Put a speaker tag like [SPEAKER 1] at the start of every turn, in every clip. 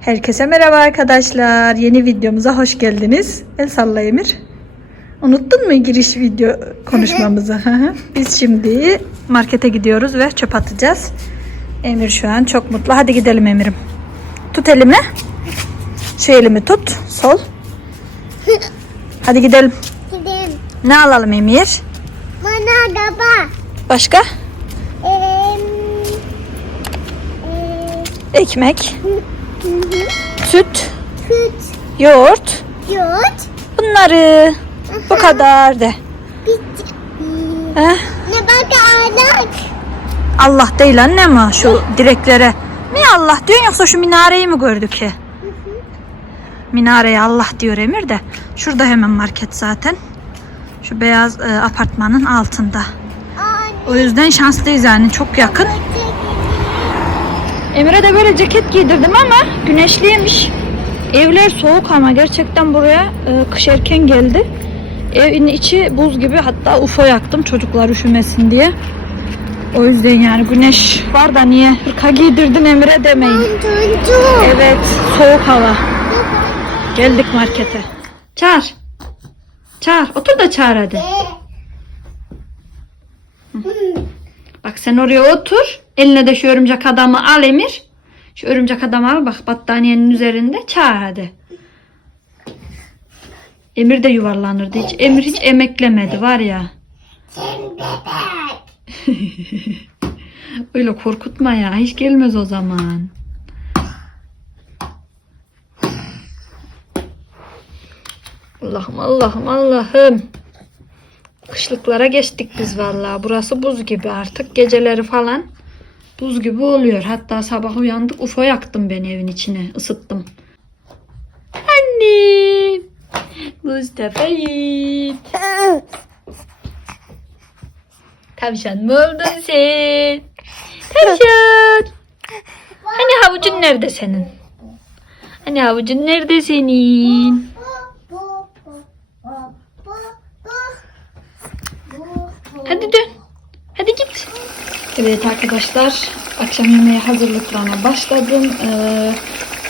[SPEAKER 1] Herkese merhaba arkadaşlar. Yeni videomuza hoş geldiniz. El salla Emir. Unuttun mu giriş video konuşmamızı? Biz şimdi markete gidiyoruz ve çöp atacağız. Emir şu an çok mutlu. Hadi gidelim Emir'im. Tut elimi. Şu elimi tut. Sol. Hadi gidelim.
[SPEAKER 2] Gidelim.
[SPEAKER 1] Ne alalım Emir?
[SPEAKER 2] Bana araba.
[SPEAKER 1] Başka?
[SPEAKER 2] Em, e,
[SPEAKER 1] Ekmek,
[SPEAKER 2] hı hı.
[SPEAKER 1] süt,
[SPEAKER 2] Süt,
[SPEAKER 1] yoğurt.
[SPEAKER 2] yoğurt,
[SPEAKER 1] Bunları bu kadar de.
[SPEAKER 2] bit.
[SPEAKER 1] Heh.
[SPEAKER 2] Ne bak.
[SPEAKER 1] Allah değil annem mi şu direklere? Niye Allah diyorsun yoksa şu minareyi mi gördük ki? Minareye Allah diyor Emir de. Şurada hemen market zaten. Şu beyaz e, apartmanın altında.
[SPEAKER 2] Anne.
[SPEAKER 1] O yüzden şanslıyız yani çok yakın. Emir'e de böyle ceket giydirdim ama güneşliymiş. Evler soğuk ama gerçekten buraya e, kış erken geldi. Evin içi buz gibi hatta UFO yaktım çocuklar üşümesin diye. O yüzden yani güneş var da niye hırka giydirdin Emir'e demeyin. Evet soğuk hava. Geldik markete. Çağır. Çağır. Otur da çağır hadi. Bak sen oraya otur. Eline de şu örümcek adamı al Emir. Şu örümcek adamı al bak battaniyenin üzerinde. Çağır hadi. Emir de yuvarlanırdı hiç. Emir hiç emeklemedi var ya. Öyle korkutma ya. Hiç gelmez o zaman. Allah'ım Allah'ım Allah'ım. Kışlıklara geçtik biz vallahi. Burası buz gibi artık. Geceleri falan buz gibi oluyor. Hatta sabah uyandık. UFO yaktım ben evin içine. ısıttım. Annem. Mustafa Yiğit. Tavşan mı oldun sen? Tavşan. Hani havucun nerede senin? Hani havucun nerede senin? Hadi dön. Evet arkadaşlar akşam yemeği hazırlıklarına başladım. Ee,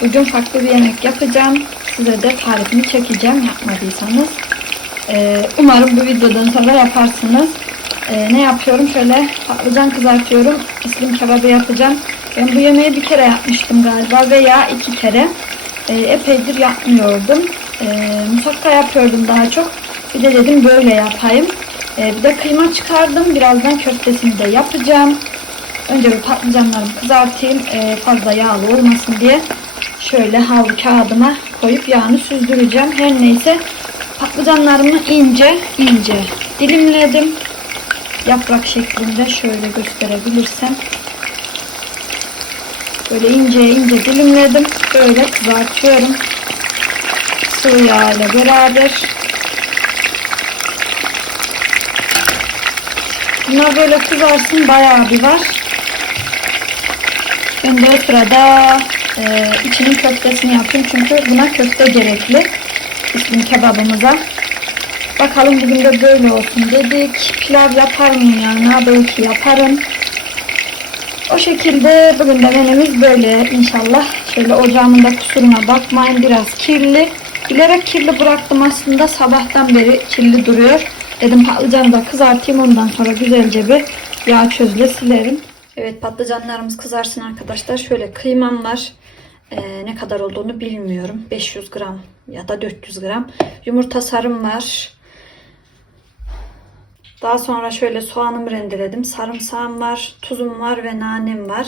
[SPEAKER 1] bugün farklı bir yemek yapacağım. Size de tarifini çekeceğim yapmadıysanız. Ee, umarım bu videodan sonra yaparsınız. Ee, ne yapıyorum? Şöyle patlıcan kızartıyorum. İslim kebabı yapacağım. Ben bu yemeği bir kere yapmıştım galiba veya iki kere. Epeydir yapmıyordum. Ee, musakka yapıyordum daha çok. Bir de dedim böyle yapayım. Ee, bir de kıyma çıkardım. Birazdan köftesini de yapacağım. Önce bir patlıcanlarımı kızartayım. ee, fazla yağlı olmasın diye. Şöyle havlu kağıdıma koyup yağını süzdüreceğim. Her neyse patlıcanlarımı ince ince dilimledim. Yaprak şeklinde şöyle gösterebilirsem. Böyle ince ince dilimledim. Böyle kızartıyorum. Sıvı yağ ile beraber. Bunlar böyle kızarsın bayağı bir var. Ben de o sırada e, içinin köftesini yapayım. Çünkü buna köfte gerekli. İslim kebabımıza. Bakalım bugün de böyle olsun dedik. Pilav yapar mı ya? Belki yaparım. O şekilde bugün de menümüz böyle inşallah. Şöyle ocağımın da kusuruna bakmayın. Biraz kirli. Bilerek kirli bıraktım aslında. Sabahtan beri kirli duruyor. Dedim patlıcanı da kızartayım. Ondan sonra güzelce bir yağ çözle silerim. Evet patlıcanlarımız kızarsın arkadaşlar. Şöyle kıymam var. Ee, ne kadar olduğunu bilmiyorum. 500 gram ya da 400 gram. Yumurta sarım var. Daha sonra şöyle soğanımı rendeledim. Sarımsağım var, tuzum var ve nanem var.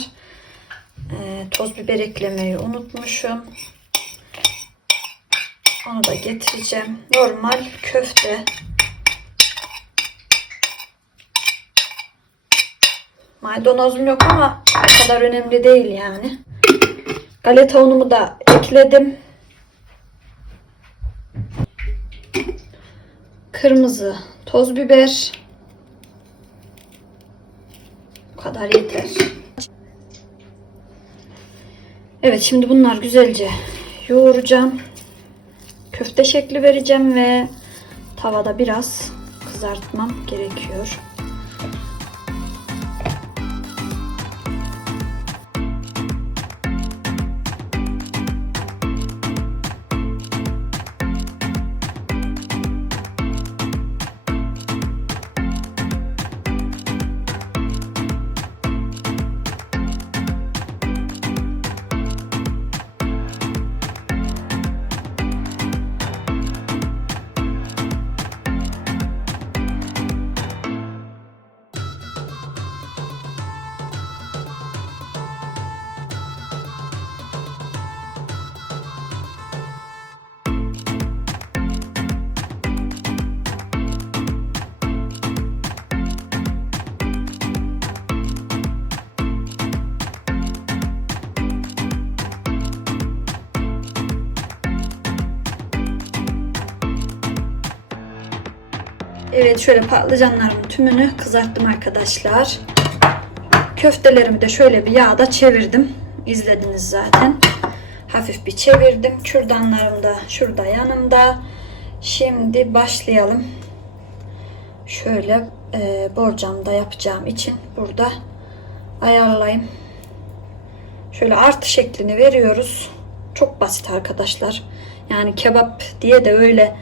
[SPEAKER 1] Ee, toz biber eklemeyi unutmuşum. Onu da getireceğim. Normal köfte. Maydanozum yok ama o kadar önemli değil yani. Galeta unumu da ekledim. Kırmızı toz biber. Bu kadar yeter. Evet şimdi bunlar güzelce yoğuracağım. Köfte şekli vereceğim ve tavada biraz kızartmam gerekiyor. Evet şöyle patlıcanlarımın tümünü kızarttım arkadaşlar. Köftelerimi de şöyle bir yağda çevirdim. İzlediniz zaten. Hafif bir çevirdim. Kürdanlarım da şurada yanımda. Şimdi başlayalım. Şöyle e, borcamda yapacağım için burada ayarlayayım. Şöyle artı şeklini veriyoruz. Çok basit arkadaşlar. Yani kebap diye de öyle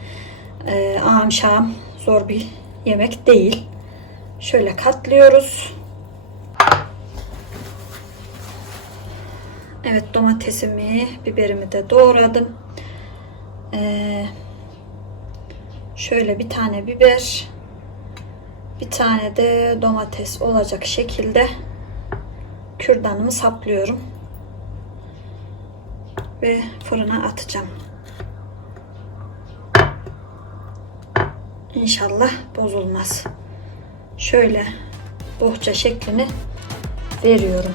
[SPEAKER 1] e, ağam zor bir yemek değil. Şöyle katlıyoruz. Evet domatesimi, biberimi de doğradım. Ee, şöyle bir tane biber, bir tane de domates olacak şekilde kürdanımı saplıyorum. Ve fırına atacağım. İnşallah bozulmaz. Şöyle bohça şeklini veriyorum.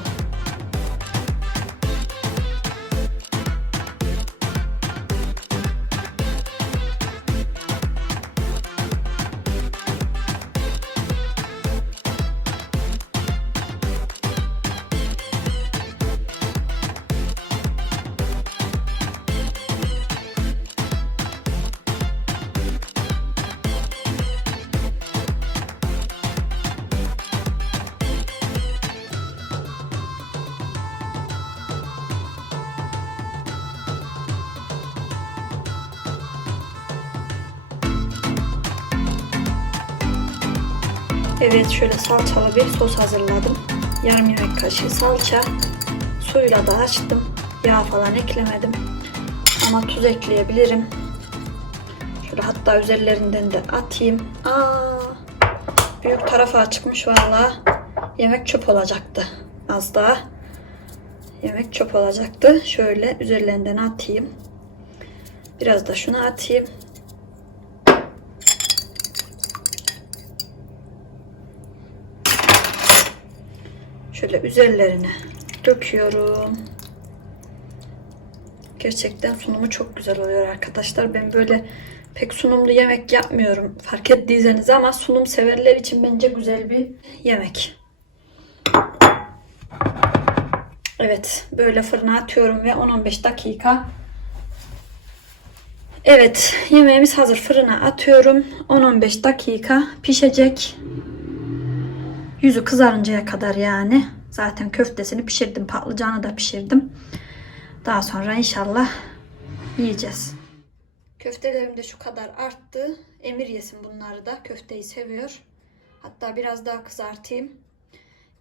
[SPEAKER 1] Evet şöyle salçalı bir sos hazırladım. Yarım yemek kaşığı salça. Suyla da açtım. Yağ falan eklemedim. Ama tuz ekleyebilirim. Şöyle hatta üzerlerinden de atayım. Aa, büyük tarafa çıkmış valla. Yemek çöp olacaktı. Az daha. Yemek çöp olacaktı. Şöyle üzerlerinden atayım. Biraz da şunu atayım. Şöyle üzerlerine döküyorum. Gerçekten sunumu çok güzel oluyor arkadaşlar. Ben böyle pek sunumlu yemek yapmıyorum. Fark ettiyseniz ama sunum severler için bence güzel bir yemek. Evet, böyle fırına atıyorum ve 10-15 dakika Evet, yemeğimiz hazır. Fırına atıyorum. 10-15 dakika pişecek. Yüzü kızarıncaya kadar yani. Zaten köftesini pişirdim. Patlıcanı da pişirdim. Daha sonra inşallah yiyeceğiz. Köftelerim de şu kadar arttı. Emir yesin bunları da. Köfteyi seviyor. Hatta biraz daha kızartayım.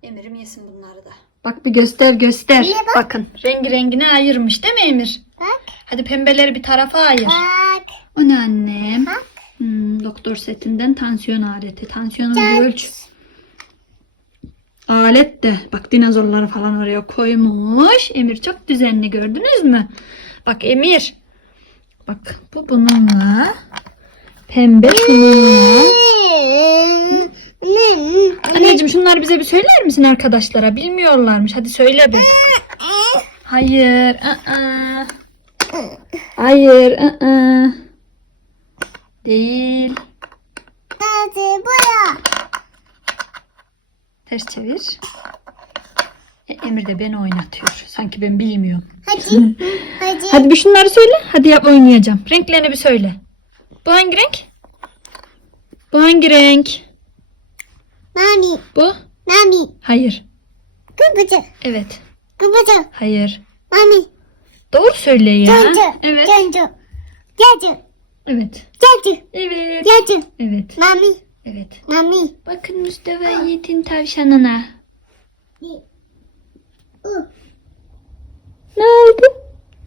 [SPEAKER 1] Emirim yesin bunları da. Bak bir göster göster.
[SPEAKER 2] Niye bak?
[SPEAKER 1] Bakın rengi rengine ayırmış değil mi Emir?
[SPEAKER 2] Bak.
[SPEAKER 1] Hadi pembeleri bir tarafa ayır.
[SPEAKER 2] Bak.
[SPEAKER 1] O ne annem?
[SPEAKER 2] Bak.
[SPEAKER 1] Hmm, doktor setinden tansiyon aleti. Tansiyonu
[SPEAKER 2] Gel.
[SPEAKER 1] bir ölç. Alet de bak dinozorları falan oraya koymuş. Emir çok düzenli gördünüz mü? Bak Emir. Bak bu bununla. Pembe şununla. Anneciğim şunları bize bir söyler misin arkadaşlara? Bilmiyorlarmış. Hadi söyle bir. Hayır. ı-ı. Hayır. ı-ı. Değil.
[SPEAKER 2] Hadi buraya.
[SPEAKER 1] Ters çevir. E, Emir de beni oynatıyor. Sanki ben bilmiyorum.
[SPEAKER 2] Hadi. Hadi.
[SPEAKER 1] Hadi bir şunları söyle. Hadi yap oynayacağım. Renklerini bir söyle. Bu hangi renk? Bu hangi renk?
[SPEAKER 2] Mami.
[SPEAKER 1] Bu?
[SPEAKER 2] Mami.
[SPEAKER 1] Hayır.
[SPEAKER 2] Kıpıcı.
[SPEAKER 1] Evet.
[SPEAKER 2] Kıpıcı.
[SPEAKER 1] Hayır.
[SPEAKER 2] Mami.
[SPEAKER 1] Doğru söyle ya.
[SPEAKER 2] Döndü.
[SPEAKER 1] Evet.
[SPEAKER 2] Döndü. Geldi.
[SPEAKER 1] Evet.
[SPEAKER 2] Geldi.
[SPEAKER 1] Evet.
[SPEAKER 2] Geldi.
[SPEAKER 1] Evet.
[SPEAKER 2] Mami.
[SPEAKER 1] Evet.
[SPEAKER 2] Mami.
[SPEAKER 1] Bakın Mustafa Yiğit'in tavşanına. Ne oldu?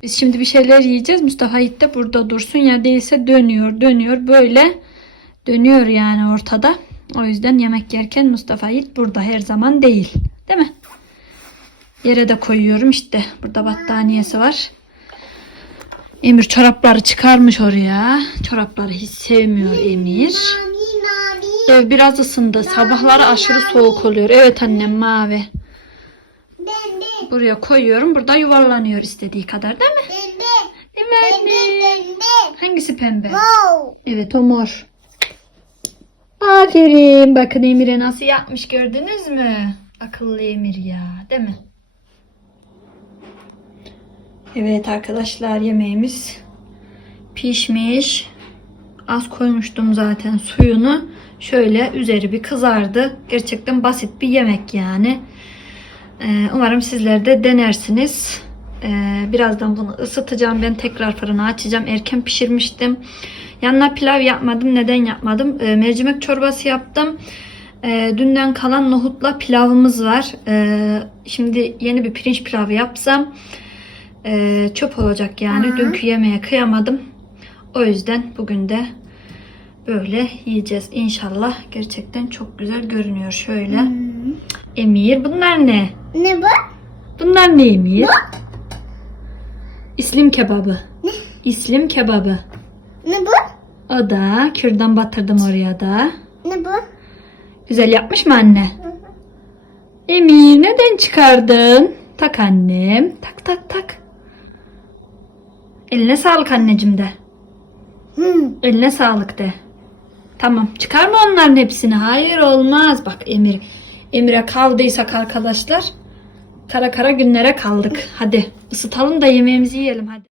[SPEAKER 1] Biz şimdi bir şeyler yiyeceğiz. Mustafa Yiğit de burada dursun. Ya değilse dönüyor, dönüyor. Böyle dönüyor yani ortada. O yüzden yemek yerken Mustafa Yiğit burada her zaman değil. Değil mi? Yere de koyuyorum işte. Burada battaniyesi var. Emir çorapları çıkarmış oraya. Çorapları hiç sevmiyor Emir. Ev biraz ısındı. Sabahları aşırı soğuk oluyor. Evet annem mavi. Buraya koyuyorum. Burada yuvarlanıyor istediği kadar değil mi? Evet.
[SPEAKER 2] Bembe. Bembe.
[SPEAKER 1] Hangisi pembe? Evet o mor. Aferin. Bakın Emir'e nasıl yapmış gördünüz mü? Akıllı Emir ya değil mi? Evet arkadaşlar yemeğimiz pişmiş. Az koymuştum zaten suyunu. Şöyle üzeri bir kızardı. Gerçekten basit bir yemek yani. Ee, umarım sizler de denersiniz. Ee, birazdan bunu ısıtacağım. Ben tekrar fırını açacağım. Erken pişirmiştim. Yanına pilav yapmadım. Neden yapmadım? Ee, mercimek çorbası yaptım. Ee, dünden kalan nohutla pilavımız var. Ee, şimdi yeni bir pirinç pilavı yapsam ee, çöp olacak yani.
[SPEAKER 2] Hı.
[SPEAKER 1] Dünkü yemeğe kıyamadım. O yüzden bugün de böyle yiyeceğiz inşallah. Gerçekten çok güzel görünüyor şöyle. Emir bunlar ne?
[SPEAKER 2] Ne bu?
[SPEAKER 1] Bunlar ne Emir? İslim kebabı. İslim kebabı.
[SPEAKER 2] Ne bu?
[SPEAKER 1] O da kürdan batırdım oraya da.
[SPEAKER 2] Ne bu?
[SPEAKER 1] Güzel yapmış mı anne? Emir neden çıkardın? Tak annem. Tak tak tak. Eline sağlık anneciğim de.
[SPEAKER 2] Hmm.
[SPEAKER 1] Eline sağlık de. Tamam. Çıkarma onların hepsini. Hayır olmaz. Bak Emir. Emir'e kaldıysak arkadaşlar. Kara kara günlere kaldık. Hadi ısıtalım da yemeğimizi yiyelim hadi.